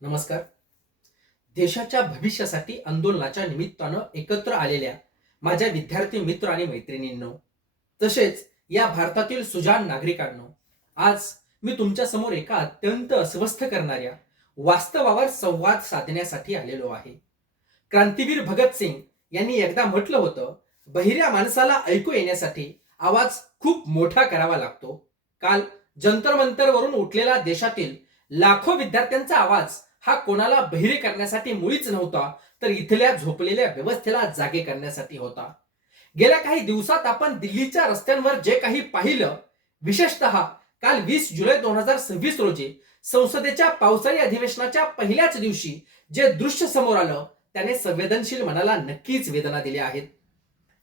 नमस्कार. देशाच्या भविष्यासाठी आंदोलनाच्या निमित्तानं एकत्र आलेल्या माझ्या विद्यार्थी मित्र आणि मैत्रिणींनो, तसेच या भारतातील सुजाण नागरिकांनो, आज मी तुमच्या समोर एका अत्यंत अस्वस्थ करणाऱ्या वास्तवावर संवाद साधण्यासाठी आलेलो आहे. क्रांतीवीर भगतसिंग यांनी एकदा म्हटलं होतं, बहिऱ्या माणसाला ऐकू येण्यासाठी आवाज खूप मोठा करावा लागतो. काल जंतर मंतरवरून उठलेला देशातील लाखो विद्यार्थ्यांचा आवाज हा कोणाला बहिरे करण्यासाठी मुळीच नव्हता, तर इथल्या झोपलेल्या व्यवस्थेला जागे करण्यासाठी होता. गेल्या काही दिवसात आपण दिल्लीच्या रस्त्यांवर जे काही पाहिलं, विशेषतः काल 20 जुलै 2026 रोजी संसदेच्या पावसाळी अधिवेशनाच्या पहिल्याच दिवशी जे दृश्य समोर आलं, त्याने संवेदनशील मनाला नक्कीच वेदना दिल्या आहेत.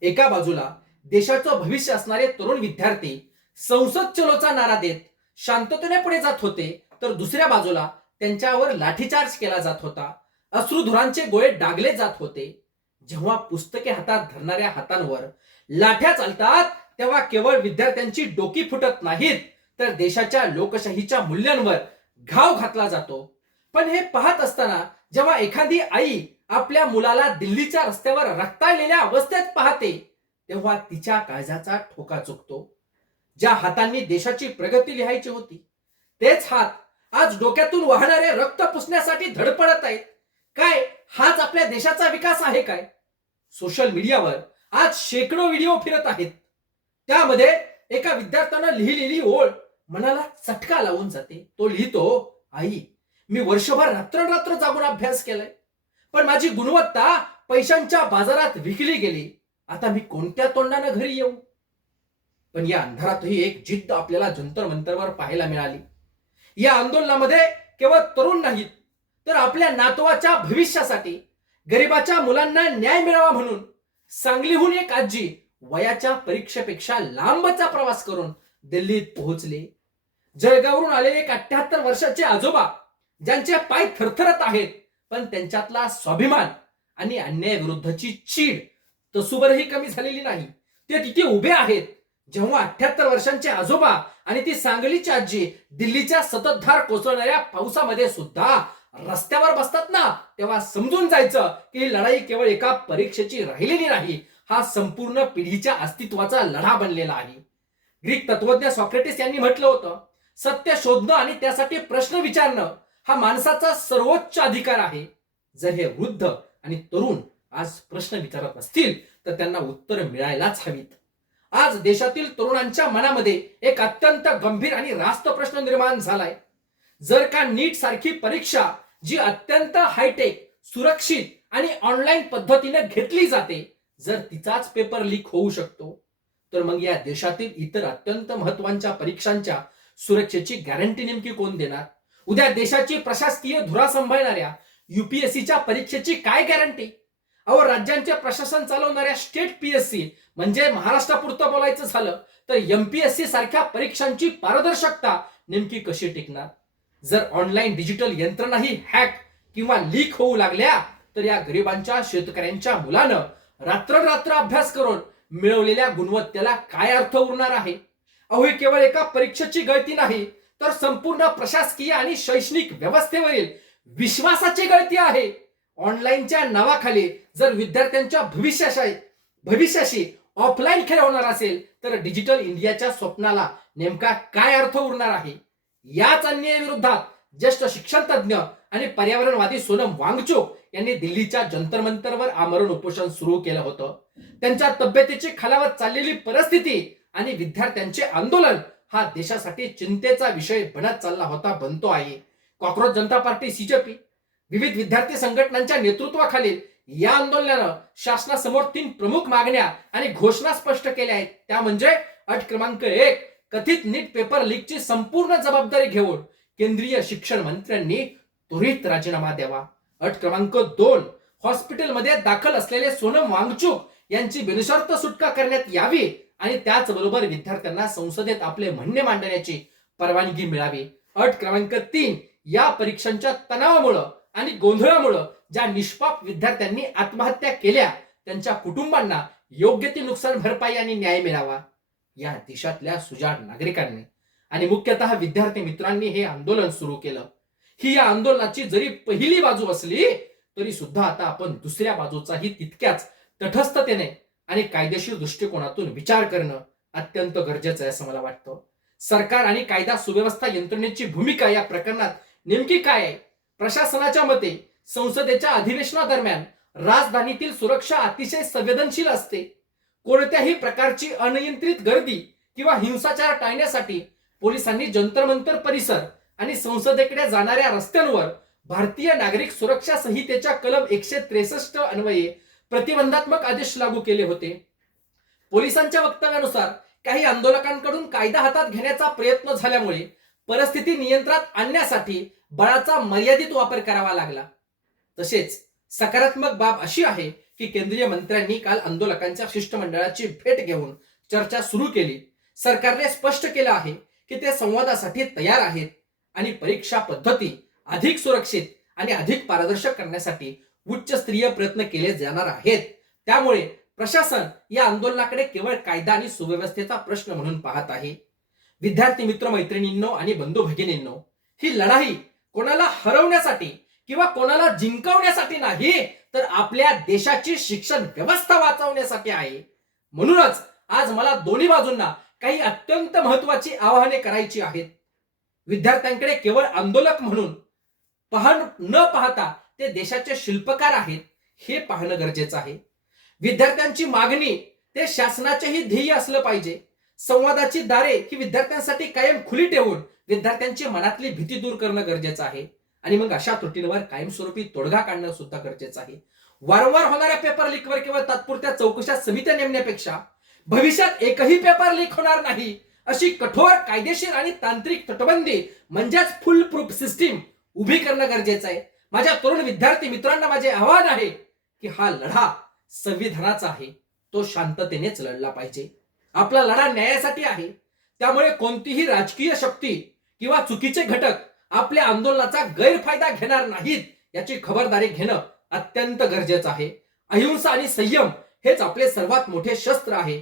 एका बाजूला देशाचं भविष्य असणारे तरुण विद्यार्थी संसद चलोचा नारा देत शांततेने पुढे जात होते, तर दुसऱ्या बाजूला त्यांच्यावर लाठीचार्ज केला जात होता. अश्रुधुरांचे गोळे डागले जात होते. जेव्हा पुस्तके हातात धरणाऱ्या हातांवर लाठ्या चालतात, तेव्हा केवळ विद्यार्थ्यांची डोकी फुटत नाहीत, तर देशाच्या लोकशाहीच्या मूल्यांवर घाव घातला जातो. पण हे पाहत असताना जेव्हा एखादी आई आपल्या मुलाला दिल्लीच्या रस्त्यावर रक्ताळलेल्या अवस्थेत पाहते, तेव्हा तिच्या काळजाचा ठोका चुकतो. ज्या हातांनी देशाची प्रगती लिहायची होती, तेच हात आज डोक्यातून वाहणारे रक्त पुसण्यासाठी धडपडत आहेत. काय हाच आपल्या देशाचा विकास आहे काय? सोशल मीडियावर आज शेकडो व्हिडिओ फिरत आहेत. त्यामध्ये एका विद्यार्थ्यानं लिहिलेली ओळ मनाला चटका लावून जाते. तो लिहितो, आई, मी वर्षभर रात्ररात्र जागून अभ्यास केलाय, पण माझी गुणवत्ता पैशांच्या बाजारात विकली गेली. आता मी कोणत्या तोंडानं घरी येऊ? पण या अंधारातही एक जिद्द आपल्याला जंतर मंतरवर पाहायला मिळाली. या आंदोलनामध्ये केवळ तरुण नाहीत, तर आपल्या नातवाच्या भविष्यासाठी, गरिबाच्या मुलांना न्याय मिळावा म्हणून सांगलीहून एक आजी वयाच्या परीक्षेपेक्षा लांबचा प्रवास करून दिल्लीत पोहोचले. जळगावरून आलेले एक 78 वर्षाचे आजोबा, ज्यांचे पाय थरथरत आहेत, पण त्यांच्यातला स्वाभिमान आणि अन्यायाविरुद्धची चीड तसूभरही कमी झालेली नाही. ते तिथे उभे आहेत. जेव्हा 78 वर्षांचे आजोबा आणि ती सांगलीची आजी दिल्लीच्या सततधार कोसळणाऱ्या पावसामध्ये सुद्धा रस्त्यावर बसतात ना, तेव्हा समजून जायचं की ही लढाई केवळ एका परीक्षेची राहिलेली नाही, हा संपूर्ण पिढीच्या अस्तित्वाचा लढा बनलेला आहे. ग्रीक तत्वज्ञ सॉक्रेटिस यांनी म्हटलं होतं, सत्य शोधणं आणि त्यासाठी प्रश्न विचारणं हा माणसाचा सर्वोच्च अधिकार आहे. जर हे वृद्ध आणि तरुण आज प्रश्न विचारत असतील, तर त्यांना उत्तर मिळायलाच हवीत. आज देशातील तरुणांच्या मनामध्ये एक अत्यंत गंभीर आणि रास्त प्रश्न निर्माण झालाय. जर का नीट सारखी परीक्षा, जी अत्यंत हायटेक, सुरक्षित आणि ऑनलाईन पद्धतीने घेतली जाते, जर तिचाच पेपर लीक होऊ शकतो, तर मग या देशातील इतर अत्यंत महत्वाच्या परीक्षांच्या सुरक्षेची गॅरंटी नेमकी कोण देणार? उद्या देशाची प्रशासकीय धुरा सांभाळणाऱ्या युपीएससीच्या परीक्षेची काय गॅरंटी? अहो, राज्यांचे प्रशासन चालवणाऱ्या स्टेट पीएससी, म्हणजे महाराष्ट्रापुरतं बोलायचं झालं तर एमपीएससी सारख्या परीक्षांची पारदर्शकता नेमकी कशी टिकणार? जर ऑनलाईन डिजिटल यंत्रणाही हॅक किंवा लीक होऊ लागल्या, तर या गरिबांच्या, शेतकऱ्यांच्या मुलानं रात्र अभ्यास करून मिळवलेल्या गुणवत्तेला काय अर्थ उरणार आहे? अहो, ही केवळ एका परीक्षेची गळती नाही, तर संपूर्ण प्रशासकीय आणि शैक्षणिक व्यवस्थेवरील विश्वासाची गळती आहे. ऑनलाईनच्या नावाखाली जर विद्यार्थ्यांच्या भविष्याशी ऑफलाईन खेळ होणार असेल, तर डिजिटल इंडियाच्या स्वप्नाला नेमका काय अर्थ उरणार आहे? याच अन्यायाविरोधात ज्येष्ठ शिक्षण तज्ञ आणि पर्यावरणवादी सोनम वांगचुक यांनी दिल्लीच्या जंतर मंतरवर आमरण उपोषण सुरू केलं होतं. त्यांच्या तब्येतीची खालावत चाललेली परिस्थिती आणि विद्यार्थ्यांचे आंदोलन हा देशासाठी चिंतेचा विषय बनतो आहे. कॉक्रोच जनता पार्टी, सीजेपी, विविध विद्यार्थी संघटनांच्या नेतृत्वाखालील या आंदोलनानं शासनासमोर 3 प्रमुख मागण्या आणि घोषणा स्पष्ट केल्या आहेत. त्या म्हणजे अट क्रमांक 1, कथित नीट पेपर लीकची संपूर्ण जबाबदारी घेऊन केंद्रीय शिक्षण मंत्र्यांनी त्वरित राजीनामा द्यावा. अट क्रमांक 2, हॉस्पिटलमध्ये दाखल असलेले सोनम वांगचुक यांची बिनशर्त सुटका करण्यात यावी आणि त्याचबरोबर विद्यार्थ्यांना संसदेत आपले म्हणणे मांडण्याची परवानगी मिळावी. अट क्रमांक 3, या परीक्षांच्या तणावामुळे आणि गोंधळामुळे ज्या निष्पाप विद्यार्थ्यांनी आत्महत्या केल्या, त्यांच्या कुटुंबांना योग्य ती नुकसान भरपाई आणि न्याय मिळावा. या देशातल्या सुजाण नागरिकांनी आणि मुख्यतः विद्यार्थी मित्रांनी हे आंदोलन सुरू केलं. ही या आंदोलनाची जरी पहिली बाजू असली तरी सुद्धा आता आपण दुसऱ्या बाजूचाही तितक्याच तटस्थतेने आणि कायदेशीर दृष्टिकोनातून विचार करणं अत्यंत गरजेचं आहे असं मला वाटतं. सरकार आणि कायदा सुव्यवस्था यंत्रणेची भूमिका या प्रकरणात नेमकी काय आहे? प्रशासनाच्या मते संसदेच्या अधिवेशनादरम्यान राजधानीतील सुरक्षा अतिशय संवेदनशील असते. कोणत्याही प्रकारची अनियंत्रित गर्दी किंवा हिंसाचार टाळण्यासाठी पोलिसांनी जंतर मंतर परिसर आणि संसदेकडे जाणाऱ्या रस्त्यांवर भारतीय नागरिक सुरक्षा संहितेच्या कलम 163 अन्वये प्रतिबंधात्मक आदेश लागू केले होते. पोलिसांच्या वक्तव्यानुसार काही आंदोलकांकडून कायदा हातात घेण्याचा प्रयत्न झाल्यामुळे परिस्थिती नियंत्रणात आणण्यासाठी बळाचा मर्यादित वापर करावा लागला. तसेच सकारात्मक बाब अशी आहे की केंद्रीय मंत्र्यांनी काल आंदोलकांच्या शिष्टमंडळाची भेट घेऊन चर्चा सुरू केली. सरकारने स्पष्ट केलं आहे की ते संवादासाठी तयार आहेत आणि परीक्षा पद्धती अधिक सुरक्षित आणि अधिक पारदर्शक करण्यासाठी उच्चस्तरीय प्रयत्न केले जाणार आहेत. त्यामुळे प्रशासन या आंदोलनाकडे केवळ कायदा आणि सुव्यवस्थेचा प्रश्न म्हणून पाहत आहे. विद्यार्थी मित्र मैत्रिणींनो आणि बंधू भगिनींनो, ही लढाई कोणाला हरवण्यासाठी किंवा कोणाला जिंकवण्यासाठी नाही, तर आपल्या देशाची शिक्षण व्यवस्था वाचवण्यासाठी आहे. म्हणूनच आज मला दोन्ही बाजूंना काही अत्यंत महत्वाची आवाहने करायची आहेत. विद्यार्थ्यांकडे केवळ आंदोलक म्हणून न पाहता ते देशाचे शिल्पकार आहेत हे पाहणं गरजेचं आहे. विद्यार्थ्यांची मागणी ते शासनाचेही ध्येय असलं पाहिजे. संवादाची दारे ही विद्यार्थ्यांसाठी कायम खुली ठेवून विद्यार्थ्यांची मनातली भीती दूर करणं गरजेचं आहे आणि मग अशा त्रुटींवर कायमस्वरूपी तोडगा काढणं सुद्धा गरजेचं आहे. वारंवार होणाऱ्या पेपर लीकवर केवळ तात्पुरत्या चौकशा समित्या नेमण्यापेक्षा भविष्यात एकही पेपर लीक होणार नाही अशी कठोर कायदेशीर आणि तांत्रिक तटबंदी म्हणजेच फुल प्रूफ सिस्टीम उभी करणं गरजेचं आहे. माझ्या तरुण विद्यार्थी मित्रांना माझे आवाहन आहे की हा लढा संविधानाचा आहे, तो शांततेनेच लढला पाहिजे. आपला लढा न्यायासाठी आहे. त्यामुळे कोणतीही राजकीय शक्ती किंवा चुकीचे घटक आपल्या आंदोलनाचा गैरफायदा घेणार नाहीत याची खबरदारी घेणं अत्यंत गरजेचं आहे. अहिंसा आणि संयम हेच आपले सर्वात मोठे शस्त्र आहे.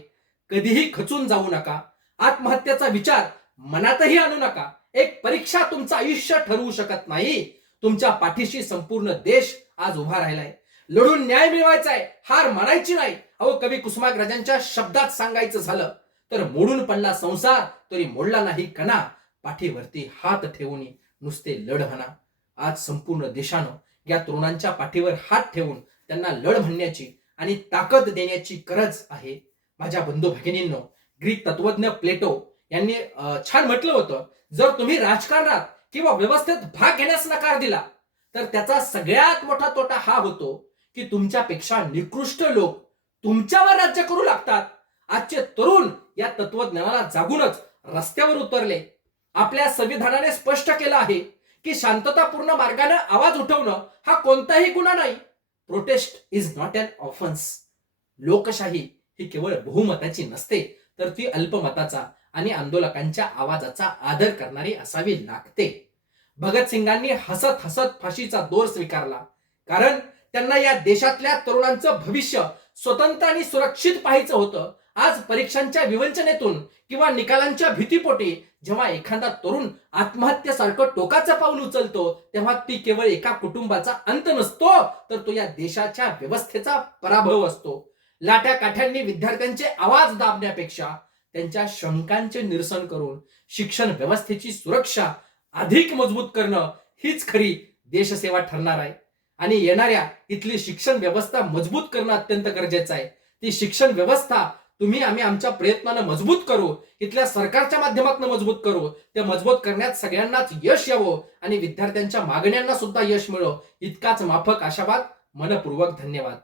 कधीही खचून जाऊ नका. आत्महत्येचा विचार मनातही आणू नका. एक परीक्षा तुमचं आयुष्य ठरवू शकत नाही. तुमच्या पाठीशी संपूर्ण देश आज उभा राहिलाय. लढून न्याय मिळवायचा आहे, हार मानायची नाही. अहो, कवी कुसुमाग्रजांच्या शब्दात सांगायचं झालं तर मोडून पडला संसार तरी मोडला नाही कणा, पाठीवरती हात ठेवून नुसते लढ म्हणा. आज संपूर्ण देशानं या तरुणांच्या पाठीवर हात ठेवून त्यांना लढ म्हणण्याची आणि ताकद देण्याची गरज आहे. माझ्या बंधू भगिनींनो, ग्रीक तत्वज्ञ प्लेटो यांनी छान म्हटलं होतं, जर तुम्ही राजकारणात किंवा व्यवस्थेत भाग घेण्यास नकार दिला तर त्याचा सगळ्यात मोठा तोटा हा होतो की तुमच्यापेक्षा निकृष्ट लोक तुमच्यावर राज्य करू लागतात. आजचे तरुण या तत्वज्ञानाला जागूनच रस्त्यावर उतरले. आपल्या संविधानाने स्पष्ट केलं आहे की शांततापूर्ण मार्गाने आवाज उठवणं हा कोणताही गुन्हा नाही. Protest is not an offence. लोकशाही ही केवळ बहुमताची नसते, तर ती अल्पमताचा आणि आंदोलकांच्या आवाजाचा आदर करणारी असावी लागते. भगतसिंगांनी हसत हसत फाशीचा दोर स्वीकारला, कारण त्यांना या देशातल्या तरुणांचं भविष्य स्वतंत्र आणि सुरक्षित पाहायचं होतं. आज परीक्षांच्या विवंचनेतून किंवा निकालांच्या भीतीपोटी जेव्हा एखादा तरुण आत्महत्येसारखं टोकाचं पाऊल उचलतो, तेव्हा ती केवळ एका कुटुंबाचा अंत नसतो, तर तो या देशाच्या व्यवस्थेचा पराभव असतो. लाट्या काठ्यांनी विद्यार्थ्यांचे आवाज दाबण्यापेक्षा त्यांच्या शंकांचे निरसन करून शिक्षण व्यवस्थेची सुरक्षा अधिक मजबूत करणं हीच खरी देशसेवा ठरणार आहे. आणि येणाऱ्या इथली शिक्षण व्यवस्था मजबूत करणं अत्यंत गरजेचं आहे. ती शिक्षण व्यवस्था आम्ही आमच्या प्रयत्नानं मजबूत करू, इथल्या सरकारच्या माध्यमातून मजबूत करू. ते मजबूत करण्यात सगळ्यांनाच यश यावं आणि विद्यार्थ्यांच्या मागण्यांना सुद्धा यश मिळो, इतकाच माफक आशावाद. मनपूर्वक धन्यवाद.